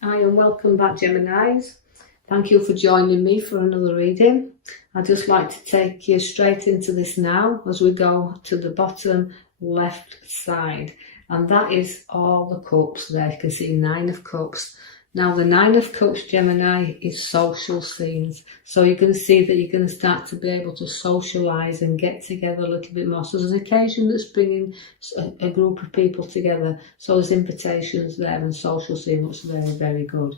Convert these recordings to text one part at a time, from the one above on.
Hi and welcome back, Geminis. Thank you for joining me for another reading. I'd just like to take you straight into this now as we go to the bottom left side. And that is all the cups there. You can see 9 of cups. Now the 9 of cups, Gemini, is social scenes. So you're going to see that you're going to start to be able to socialise and get together a little bit more. So there's an occasion that's bringing a group of people together. So there's invitations there and social scene looks very, very good.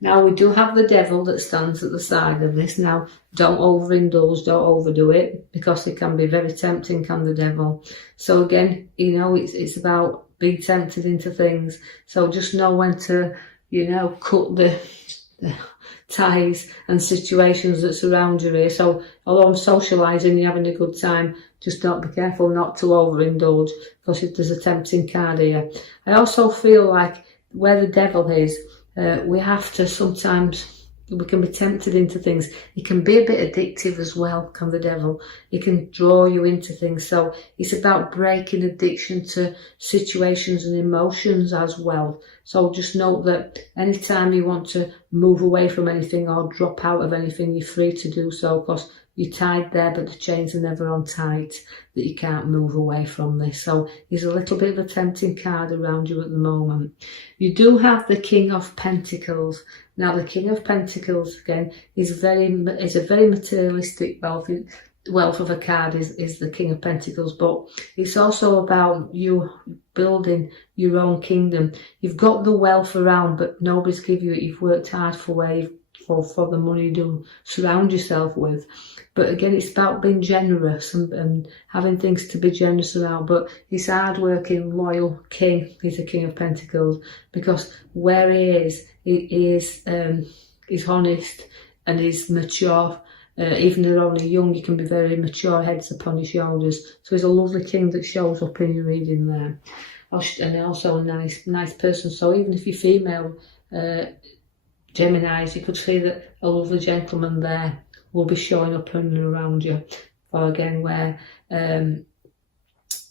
Now we do have the devil that stands at the side of this. Now don't overindulge, don't overdo it, because it can be very tempting, can the devil. So again, you know, it's about being tempted into things. So just know when to, you know, cut the ties and situations that surround you here. So although I'm socialising, you're having a good time, just don't be careful not to overindulge, because if there's a tempting card here. I also feel like where the devil is, we have to sometimes, we can be tempted into things. It can be a bit addictive as well, can the devil. It can draw you into things. So it's about breaking addiction to situations and emotions as well. So just note that anytime you want to move away from anything or drop out of anything, you're free to do so, because you're tied there, but the chains are never on tight, that you can't move away from this. So there's a little bit of a tempting card around you at the moment. You do have the King of Pentacles. Now the King of Pentacles, again, is a very materialistic wealth of a card is the King of Pentacles, but it's also about you building your own kingdom. You've got the wealth around, but nobody's give you it. You've worked hard for the money you do surround yourself with. But again, it's about being generous and having things to be generous around. But he's hard-working, loyal king. He's a King of Pentacles, because where he is honest and he's mature. Even though they're only young, you can be very mature, heads upon your shoulders. So he's a lovely king that shows up in your reading there. And also a nice person. So even if you're female, Geminis, you could see that a lovely gentleman there will be showing up and around you. Or again, where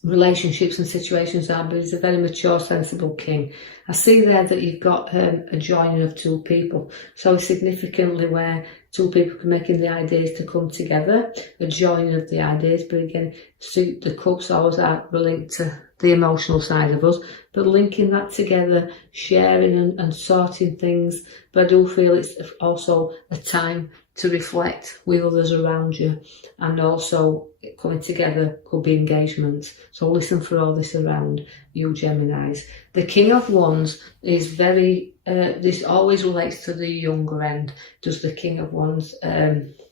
relationships and situations are, but he's a very mature, sensible king. I see there that you've got a joining of two people. So significantly where two people can making the ideas to come together, a joining of the ideas. But again, the cups always are linked to the emotional side of us, but linking that together, sharing and sorting things. But I do feel it's also a time to reflect with others around you, and also coming together could be engagements. So listen for all this around you, Geminis. The King of Wands is very, this always relates to the younger end, does the King of Wands,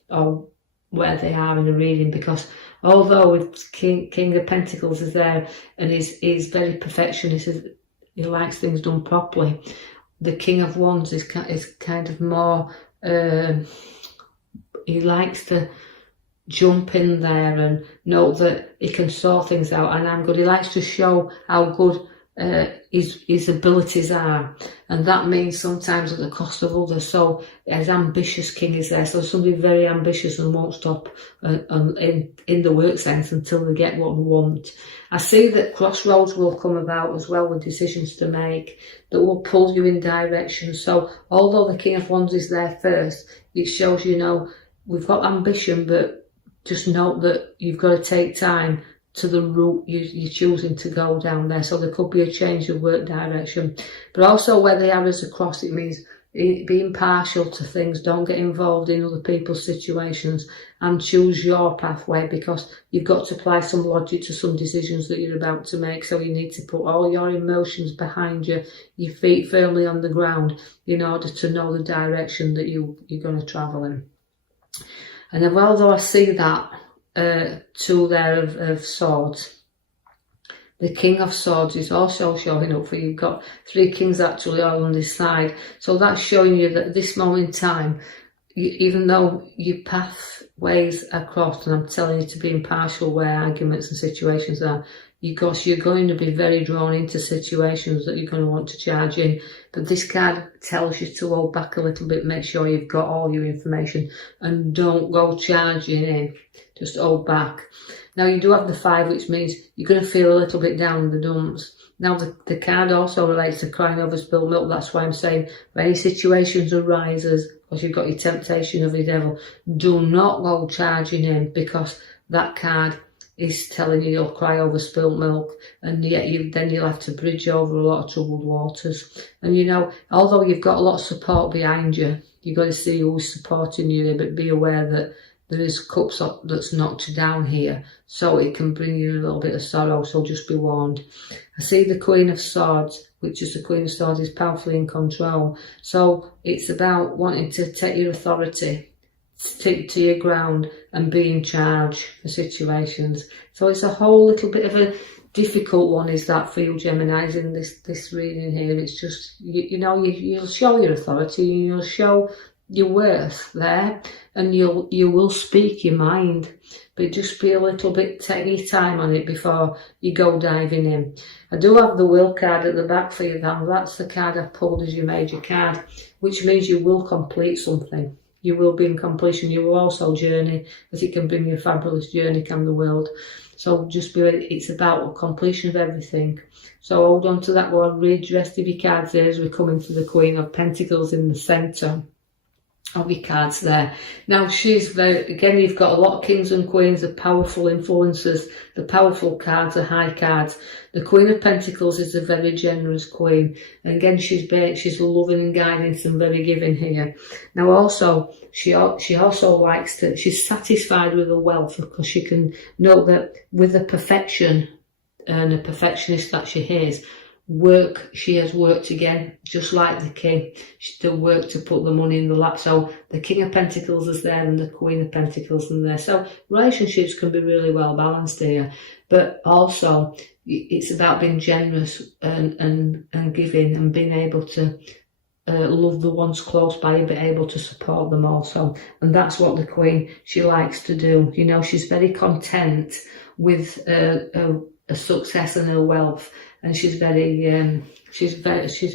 or where they are in a reading, because although King of Pentacles is there and is very perfectionist, he likes things done properly, the King of Wands is kind of more, he likes to jump in there and know that he can sort things out, and I'm good. He likes to show how good his abilities are, and that means sometimes at the cost of others. So his ambitious king is there, so somebody very ambitious and won't stop in the work sense until they get what they want. I see that crossroads will come about as well, with decisions to make that will pull you in directions. So although the King of Wands is there first, it shows, you know, we've got ambition, but just note that you've got to take time to the route you're choosing to go down there. So there could be a change of work direction. But also where the arrows are crossed, it means being partial to things. Don't get involved in other people's situations and choose your pathway, because you've got to apply some logic to some decisions that you're about to make. So you need to put all your emotions behind you, your feet firmly on the ground, in order to know the direction that you're going to travel in. And although I see that tool there of swords, the King of Swords is also showing up for you. You've got 3 kings actually all on this side. So that's showing you that at this moment in time, even though your pathways are crossed, and I'm telling you to be impartial where arguments and situations are, you're going to be very drawn into situations that you're going to want to charge in. But this card tells you to hold back a little bit, make sure you've got all your information, and don't go charging in, just hold back. Now you do have the 5, which means you're going to feel a little bit down in the dumps, Now the card also relates to crying over spilled milk. That's why I'm saying when any situations arises, because you've got your temptation of the devil, do not go charging in, because that card is telling you you'll cry over spilt milk, and yet you'll have to bridge over a lot of troubled waters. And you know, although you've got a lot of support behind you, you've got to see who's supporting you, but be aware that there is cups up that's knocked down here, so it can bring you a little bit of sorrow, so just be warned. I see the Queen of Swords, which is the Queen of Swords, is powerfully in control. So it's about wanting to take your authority, stick to your ground and be in charge for situations. So it's a whole little bit of a difficult one, is that, for you Geminis in this reading here. It's just, you'll show your authority, you'll show your worth there, and you will speak your mind, but just be a little bit, take your time on it before you go diving in. I do have the will card at the back for you now. That's the card I pulled as your major card, which means you will complete something. You will be in completion. You will also journey, as it can bring you a fabulous journey, can the world. So just be ready. It's about a completion of everything. So hold on to that one. Read the rest of your cards there as we come into the Queen of Pentacles in the centre of your cards there. Now she's very, again, you've got a lot of kings and queens, the powerful influences, the powerful cards, the high cards. The Queen of Pentacles is a very generous queen, and again she's loving and guidance and very giving here. Now also she also likes to, she's satisfied with her wealth, because she can know that with the perfection and a perfectionist that she is, she has worked again, just like the king. She still worked to put the money in the lap. So the King of Pentacles is there and the Queen of Pentacles is there. So relationships can be really well balanced here, but also it's about being generous and giving, and being able to love the ones close by you, but able to support them also. And that's what the Queen, she likes to do. You know, she's very content with a success and her wealth, and she's a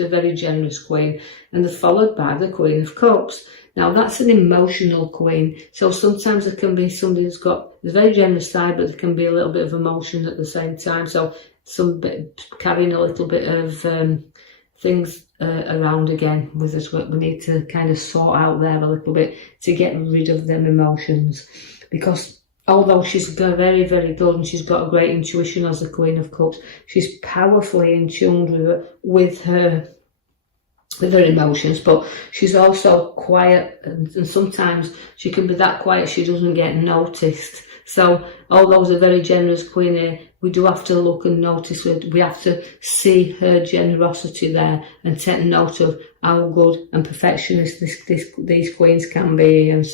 very generous queen. And they're followed by the Queen of Cups. Now that's an emotional queen, so sometimes there can be somebody who's got a very generous side, but there can be a little bit of emotion at the same time. So carrying a little bit of things around again with us. We need to kind of sort out there a little bit to get rid of them emotions, because although she's very, very good and she's got a great intuition as the Queen of Cups, she's powerfully in tune with her emotions, but she's also quiet, and sometimes she can be that quiet she doesn't get noticed. So although she's a very generous queen here, we do have to look and notice her. We have to see her generosity there and take note of how good and perfectionist these queens can be, and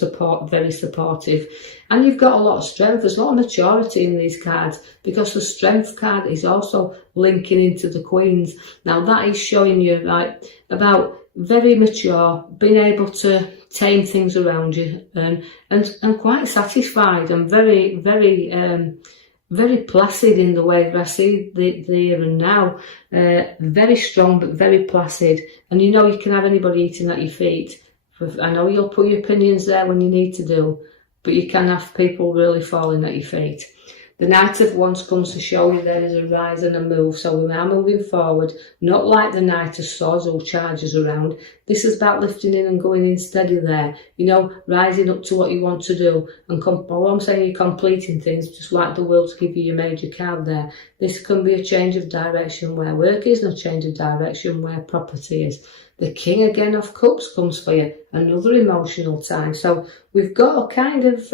very supportive. And you've got a lot of strength. There's a lot of maturity in these cards, because the strength card is also linking into the queens. Now that is showing you about very mature, being able to tame things around you, and quite satisfied, and very, very very placid in the way that I see the here and now. Very strong, but very placid. And you know, you can have anybody eating at your feet. I know you'll put your opinions there when you need to do, but you can have people really falling at your feet. The Knight of Wands comes to show you there is a rise and a move. So we are moving forward, not like the Knight of Swords who charges around. This is about lifting in and going in steady there. You know, rising up to what you want to do. And all I'm saying, you're completing things, just like the World to give you your major card there. This can be a change of direction where work is, and a change of direction where property is. The King again of Cups comes for you, another emotional time. So we've got a kind of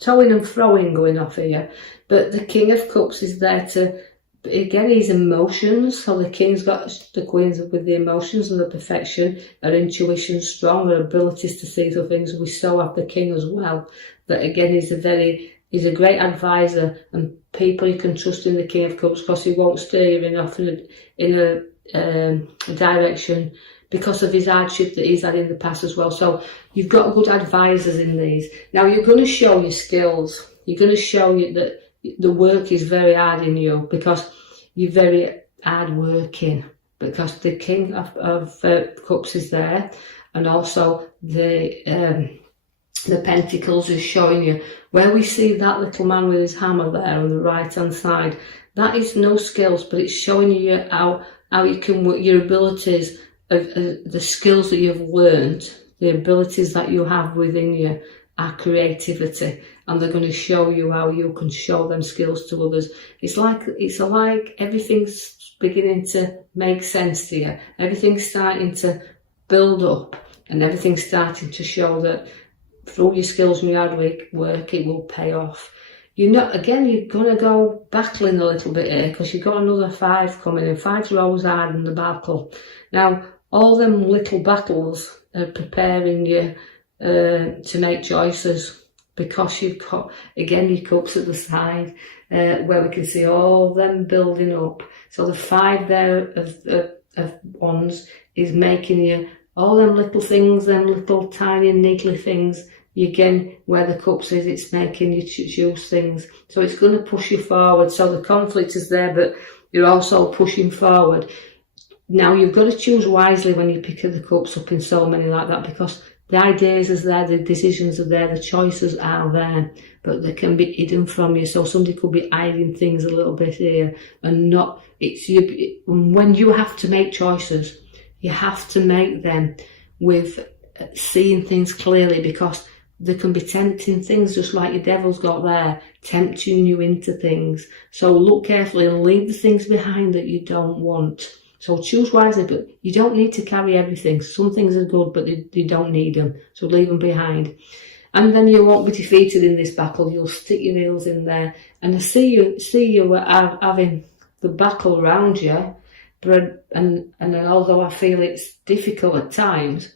towing and throwing going off here, but the King of Cups is there to, again, his emotions. So the King's got the Queen's with the emotions and the perfection, her intuition strong, her abilities to see the things. We so have the King as well, that again he's a great advisor, and people you can trust in the King of Cups, because he won't steer you off in a direction because of his hardship that he's had in the past as well. So you've got good advisors in these. Now you're going to show your skills. You're going to show you that the work is very hard in you, because you're very hard working, because the King of Cups is there, and also the Pentacles is showing you where we see that little man with his hammer there on the right hand side. That is no skills, but it's showing you how you can work your abilities, of the skills that you've learned, the abilities that you have within you are creativity, and they're going to show you how you can show them skills to others. It's like everything's beginning to make sense to you. Everything's starting to build up, and everything's starting to show that through your skills and your hard work, it will pay off. You're going to go battling a little bit here, because you've got another 5 coming in. 5's always hard in the battle. Now, all them little battles are preparing you to make choices, because you've got, again, your cups at the side, where we can see all them building up. So the 5 there of wands is making you all them little things, them little tiny niggly things. Again, where the cups is, it's making you choose things. So it's going to push you forward. So the conflict is there, but you're also pushing forward. Now, you've got to choose wisely when you pick the cups up in so many like that, because the ideas are there, the decisions are there, the choices are there, but they can be hidden from you. So somebody could be hiding things a little bit here, and not. It's you. When you have to make choices, you have to make them with seeing things clearly, because there can be tempting things, just like your devil's got there, tempting you into things. So look carefully and leave the things behind that you don't want. So choose wisely, but you don't need to carry everything. Some things are good, but you don't need them. So leave them behind. And then you won't be defeated in this battle. You'll stick your heels in there. And I see you having the battle around you, and although I feel it's difficult at times,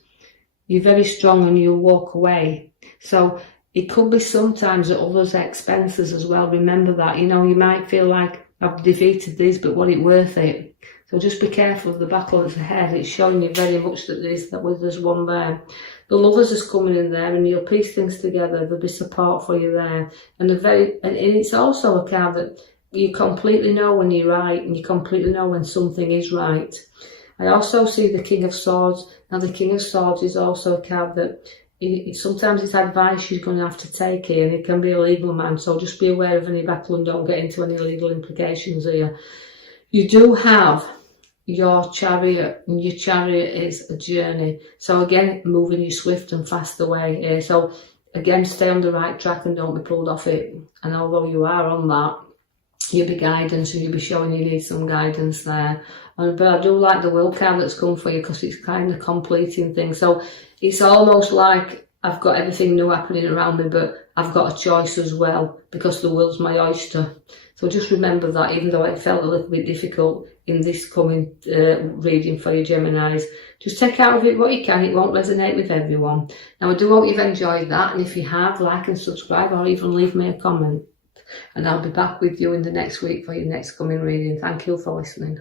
you're very strong and you'll walk away. So it could be sometimes at others' expenses as well. Remember that, you might feel like I've defeated these, but was it worth it? So just be careful of the battle that's ahead. It's showing you very much that there's one there. The lovers is coming in there, and you'll piece things together. There'll be support for you there. And it's also a card that you completely know when you're right, and you completely know when something is right. I also see the King of Swords. Now, the King of Swords is also a card that sometimes it's advice you're going to have to take here, and it can be a legal man. So just be aware of any battle and don't get into any legal implications here. You do have your chariot, and your chariot is a journey. So again, moving you swift and fast away here. So again, stay on the right track and don't be pulled off it. And although you are on that, you'll be guidance, and you'll be showing you need some guidance there. But I do like the will card that's come for you, because it's kind of completing things. So it's almost like I've got everything new happening around me, but I've got a choice as well, because the will's my oyster. So just remember that, even though it felt a little bit difficult in this coming reading for your Geminis, just take out of it what you can. It won't resonate with everyone. Now, I do hope you've enjoyed that, and if you have, like and subscribe, or even leave me a comment. And I'll be back with you in the next week for your next coming reading. Thank you for listening.